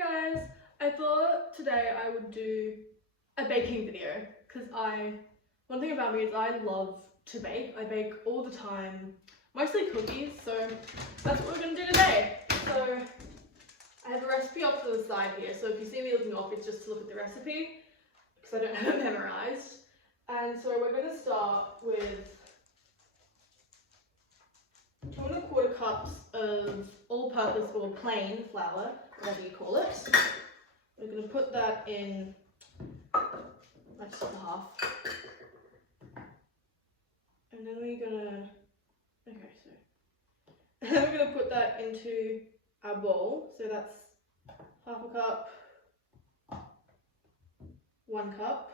guys, I thought today I would do a baking video because one thing about me is I love to bake. I bake all the time, mostly cookies, so that's what we're going to do today. So I have a recipe off to the side here, so if you see me looking off, it's just to look at the recipe because I don't have it memorized. And so we're going to start with 2 1/4 cups of all-purpose or plain flour, whatever you call it. We're going to put that in, let's just half. And then we're going to, and then we're going to put that into our bowl. So that's 1/2 cup, 1 cup,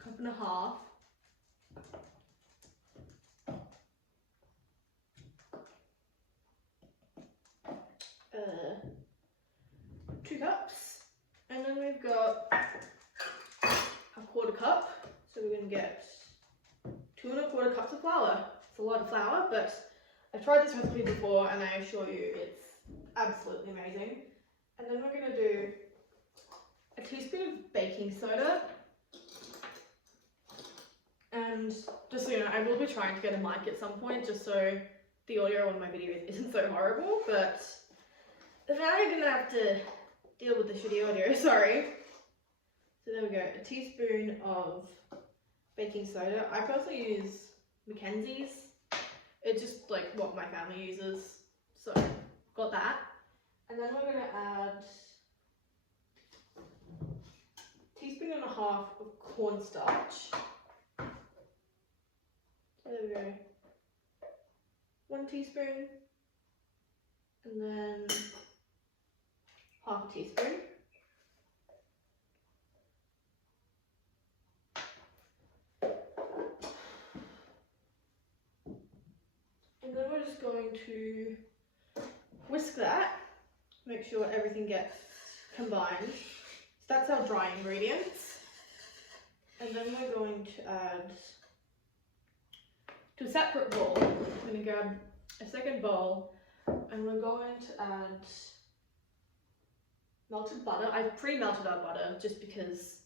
1 1/2 cups, 2 cups, and then we've got 1/4 cup, so we're going to get 2 1/4 cups of flour. It's a lot of flour, but I've tried this recipe before and I assure you it's absolutely amazing. And then we're going to do a teaspoon of baking soda, and just so you know, I will be trying to get a mic at some point just so the audio on my videos isn't so horrible, but now you're going to have to deal with the shitty audio, sorry. So there we go, a teaspoon of baking soda. I personally use Mackenzie's. It's just like what my family uses, so got that. And then we're going to add 1.5 teaspoons of cornstarch. So there we go, 1 teaspoon, and then 1/2 teaspoon. And then we're just going to whisk that, make sure everything gets combined. So that's our dry ingredients. And then we're going to add to a separate bowl. I'm going to grab a second bowl and we're going to add melted butter. I've pre-melted our butter just because.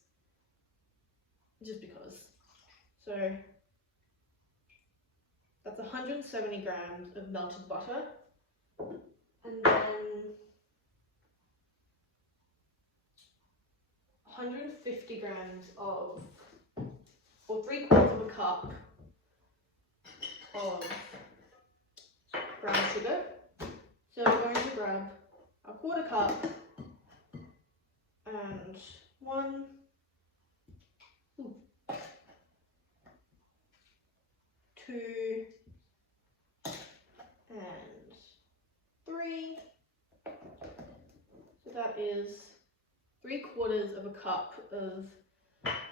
So that's 170 grams of melted butter, and then 150 grams of, or 3/4 cup of brown sugar. So we're going to grab 1/4 cup and 2 and 3. So that is 3/4 cup of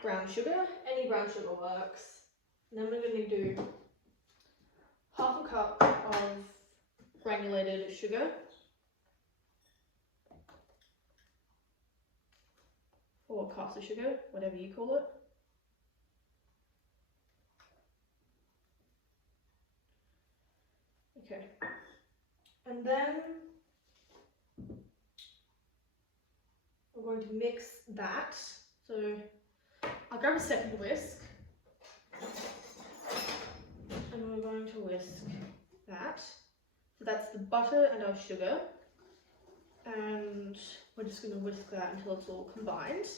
brown sugar. Any brown sugar works. And then we're going to do 1/2 cup of granulated sugar, or caster sugar, whatever you call it. Okay, and then we're going to mix that. So I'll grab a second whisk, and we're going to whisk that. So that's the butter and our sugar, and we're just going to whisk that until it's all combined.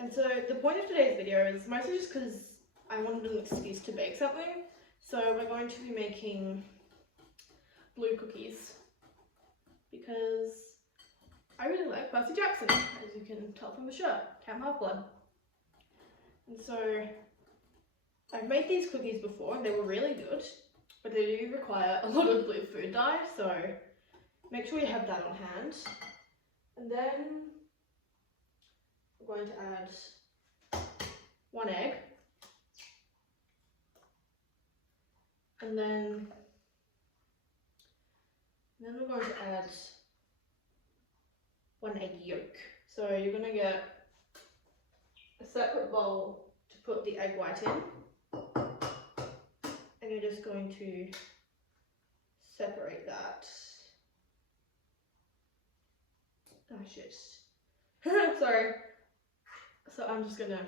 And so the point of today's video is mostly just because I wanted an excuse to bake something. So we're going to be making blue cookies because I really like Percy Jackson, as you can tell from the shirt, Camp Half-Blood. And so I've made these cookies before and they were really good, but they do require a lot of blue food dye, so make sure you have that on hand. And then we're going to add 1 egg, and then we're going to add 1 egg yolk. So you're going to get a separate bowl to put the egg white in, and you're just going to separate that Oh shit. Sorry. So I'm just gonna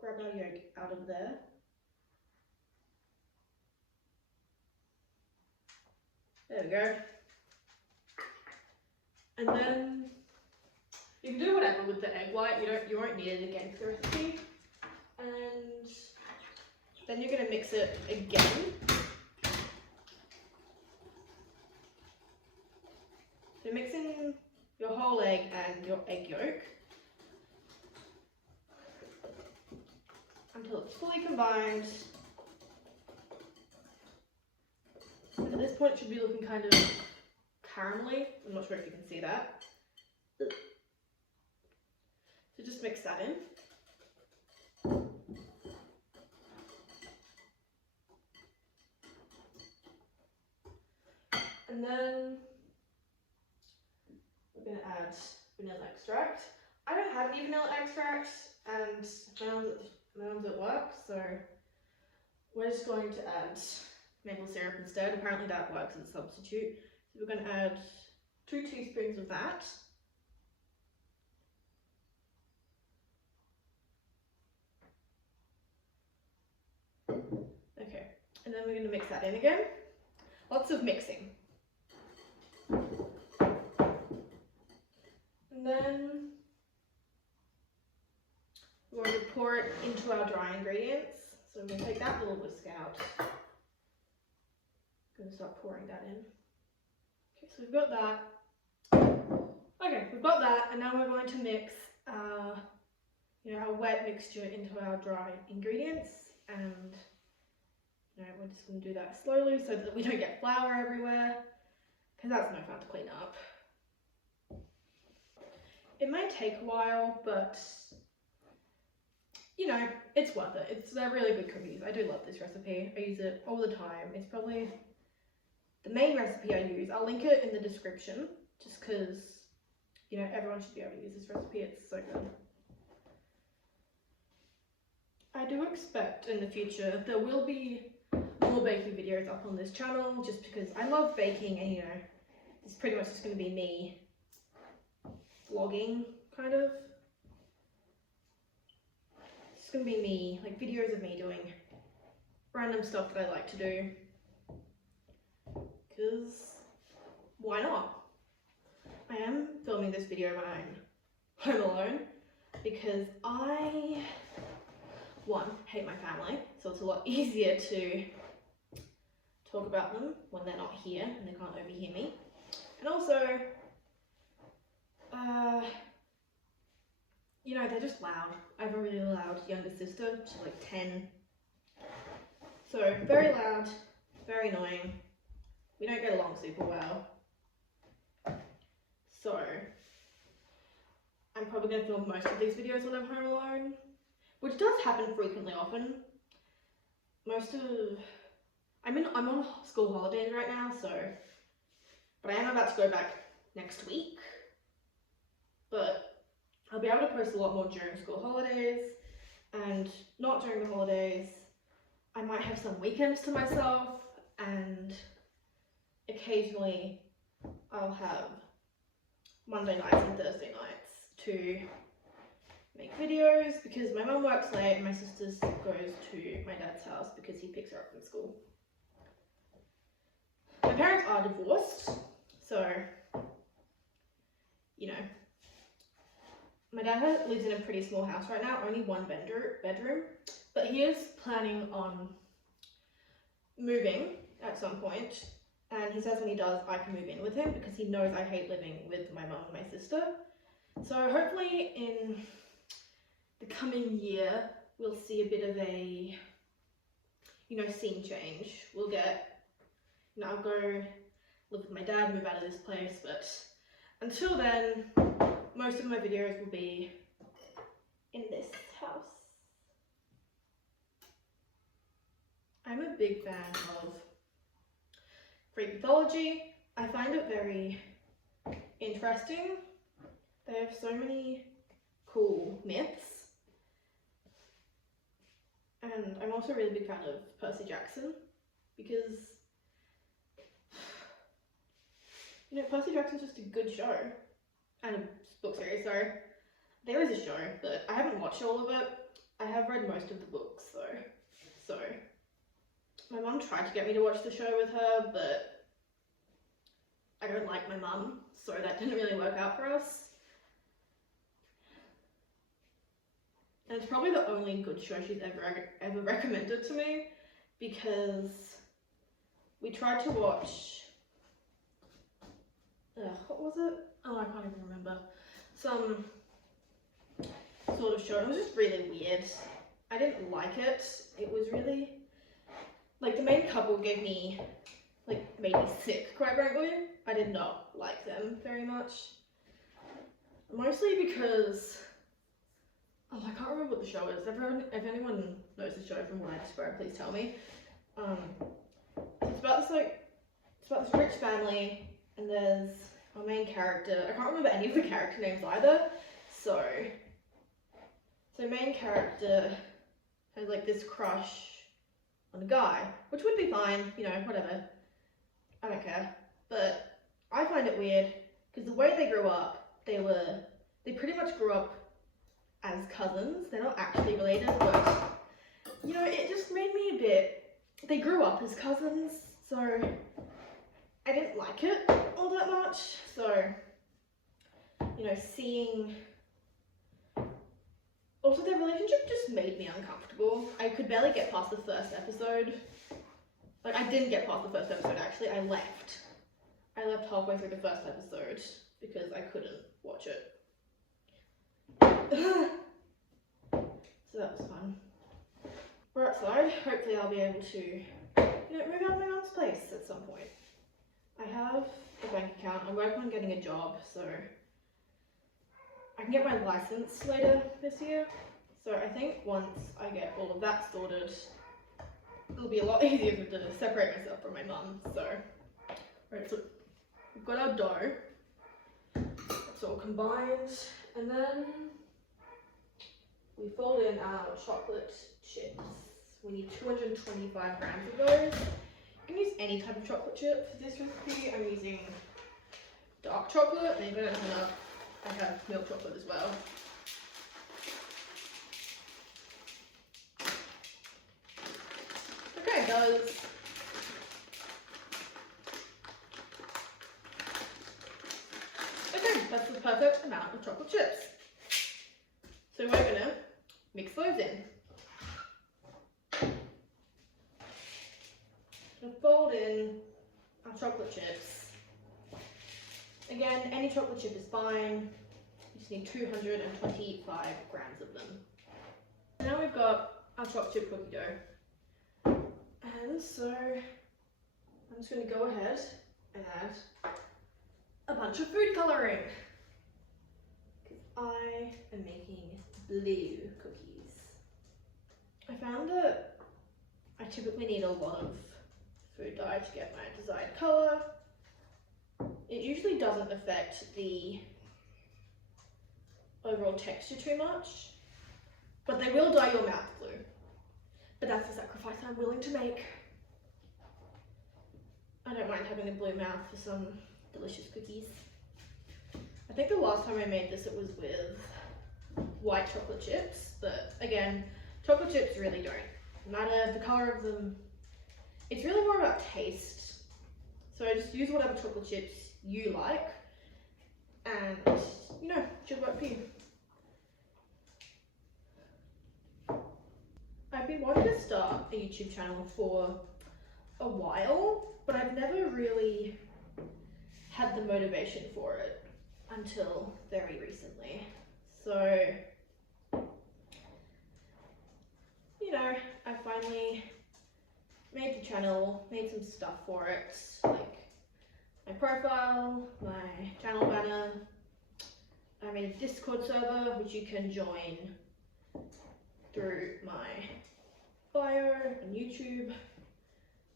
grab our yolk out of there. There we go. And then you can do whatever with the egg white. You won't need it again for the recipe. And then you're gonna mix it again. So mixing your whole egg and your egg yolk until it's fully combined. And at this point it should be looking kind of caramelly. I'm not sure if you can see that. So just mix that in. And then we're going to add vanilla extract. I don't have any vanilla extract and my mum's at work, so we're just going to add maple syrup instead. Apparently that works as a substitute. So we're going to add 2 teaspoons of that. Okay, and then we're going to mix that in again. Lots of mixing. And then we're going to pour it into our dry ingredients. So I'm going to take that little whisk out. I'm going to start pouring that in. Okay, so we've got that. Okay, we've got that, and now we're going to mix our wet mixture into our dry ingredients, and we're just going to do that slowly so that we don't get flour everywhere, because that's no fun to clean up. It may take a while, but it's worth it. They're really good cookies. I do love this recipe. I use it all the time. It's probably the main recipe I use. I'll link it in the description just because, everyone should be able to use this recipe. It's so good. I do expect in the future there will be more baking videos up on this channel just because I love baking, and it's pretty much just going to be me vlogging, kind of. It's going to be me, like videos of me doing random stuff that I like to do, because why not? I am filming this video when I'm home alone because I, one, hate my family, so it's a lot easier to talk about them when they're not here and they can't overhear me. And also, they're just loud. I have a really loud younger sister, she's like 10. So, very loud, very annoying. We don't get along super well. So, I'm probably going to film most of these videos when I'm home alone, which does happen frequently often. I'm on school holidays right now, but I am about to go back next week. But I'll be able to post a lot more during school holidays, and not during the holidays. I might have some weekends to myself, and occasionally I'll have Monday nights and Thursday nights to make videos because my mum works late and my sister goes to my dad's house because he picks her up from school. My parents are divorced, so my dad lives in a pretty small house right now, only 1 bedroom, but he is planning on moving at some point, and he says when he does I can move in with him because he knows I hate living with my mum and my sister. So hopefully in the coming year we'll see a bit of a scene change. We'll get I'll go live with my dad, move out of this place, but until then most of my videos will be in this house. I'm a big fan of Greek mythology. I find it very interesting. They have so many cool myths. And I'm also a really big fan of Percy Jackson because, Percy Jackson's just a good show. and a book series, sorry. There is a show, but I haven't watched all of it. I have read most of the books though. So my mum tried to get me to watch the show with her, but I don't like my mum, so that didn't really work out for us. And it's probably the only good show she's ever recommended to me, because we tried to watch, what was it? Oh, I can't even remember. Some sort of show. It was just really weird. I didn't like it. It was really, like, the main couple made me sick, quite frankly. I did not like them very much. Mostly because, oh, I can't remember what the show is. If anyone knows the show from what I described, please tell me. It's about this rich family, and there's our main character. I can't remember any of the character names either. So main character has like this crush on a guy, which would be fine, you know, whatever. I don't care. But I find it weird because the way they grew up, they pretty much grew up as cousins. They're not actually related, but you know, it just made me a bit, they grew up as cousins, so I didn't like it all that much. So, you know, also their relationship just made me uncomfortable. I could barely get past the first episode. Like, I didn't get past the first episode, actually. I left halfway through the first episode because I couldn't watch it. So that was fun. We're outside. Hopefully I'll be able to, you know, move out of my mum's place at some point. I have a bank account. I'm working on getting a job, so I can get my license later this year. So I think once I get all of that sorted, it'll be a lot easier to separate myself from my mum. So, right, so we've got our dough. It's all combined, and then we fold in our chocolate chips. We need 225 grams of those. You can use any type of chocolate chip for this recipe. I'm using dark chocolate, and if I don't have enough, I have milk chocolate as well. Okay, guys. Okay, that's the perfect amount of chocolate chips. So we're gonna mix those in. Gonna fold in our chocolate chips. Again, any chocolate chip is fine. You just need 225 grams of them. Now we've got our chocolate chip cookie dough. And so I'm just going to go ahead and add a bunch of food colouring. Because I am making blue cookies. I found that I typically need a lot of food dye to get my desired colour. It usually doesn't affect the overall texture too much, but they will dye your mouth blue. But that's the sacrifice I'm willing to make. I don't mind having a blue mouth for some delicious cookies. I think the last time I made this, it was with white chocolate chips, but again, chocolate chips really don't matter. The colour of them, it's really more about taste. So just use whatever chocolate chips you like, and you know, it should work for you. I've been wanting to start a YouTube channel for a while, but I've never really had the motivation for it until very recently. So, you know, I finally made the channel, made some stuff for it, like my profile, my channel banner. I made a Discord server, which you can join through my bio on YouTube.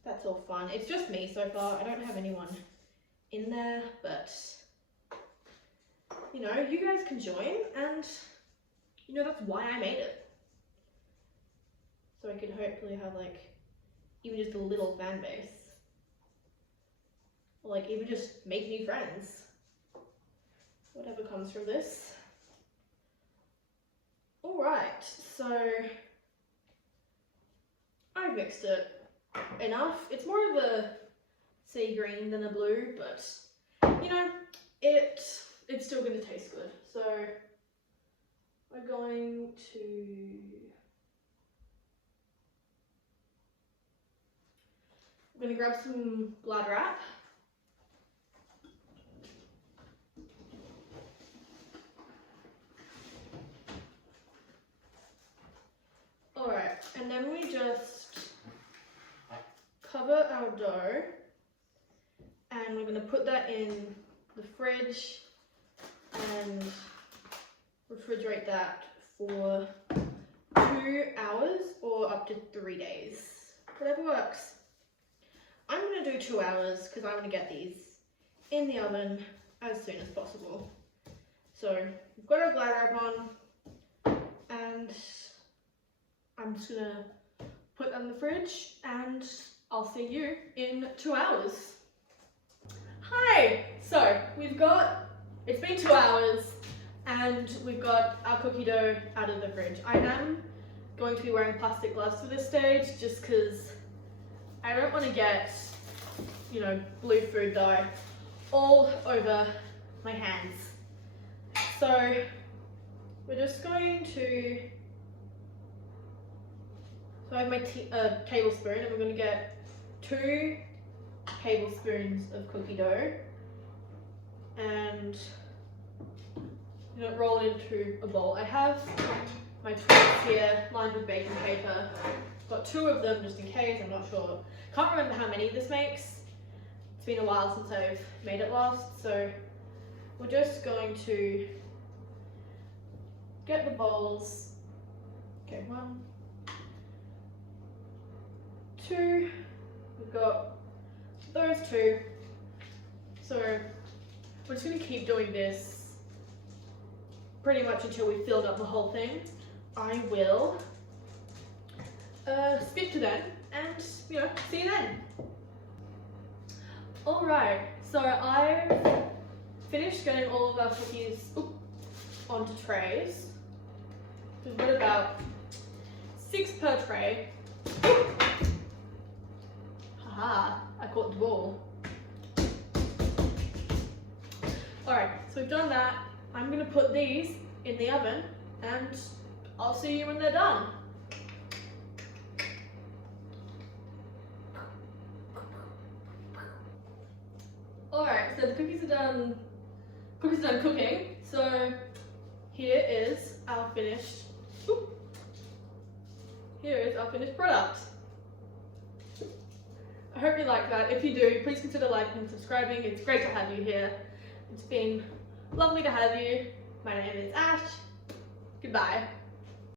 That's all fun. It's just me so far. I don't have anyone in there, but you know, you guys can join, and you know, that's why I made it. So I could hopefully have like even just a little fan base, or like even just make new friends. whatever comes from this. Alright, so I've mixed it enough. It's more of a sea green than a blue, but you know, it's still going to taste good. So we're going to grab some Glad wrap. Alright, and then we just cover our dough, and we're going to put that in the fridge and refrigerate that for 2 hours or up to 3 days, whatever works. I'm going to do 2 hours because I want to get these in the oven as soon as possible. So we've got our Glad wrap on, and I'm just going to put that in the fridge, and I'll see you in 2 hours. Hi! So it's been 2 hours and we've got our cookie dough out of the fridge. I am going to be wearing plastic gloves for this stage just because I don't want to get, you know, blue food dye all over my hands. So we're just going to, so I have my tablespoon, and we're going to get 2 tablespoons of cookie dough, and roll it into a bowl. I have my twists here lined with baking paper. Got 2 of them just in case, I'm not sure. Can't remember how many this makes. It's been a while since I've made it last, so we're just going to get the bowls. Okay, 1, 2, we've got those 2. So we're just going to keep doing this pretty much until we've filled up the whole thing. I will speak to them and, you know, see you then. Alright, so I've finished getting all of our cookies onto trays. We've got about 6 per tray. Haha, I caught the ball. Alright, so we've done that. I'm going to put these in the oven and I'll see you when they're done. Alright, so the cookies are done cooking. So here is our finished product. I hope you like that. If you do, please consider liking and subscribing. It's great to have you here. It's been lovely to have you. My name is Ash. Goodbye.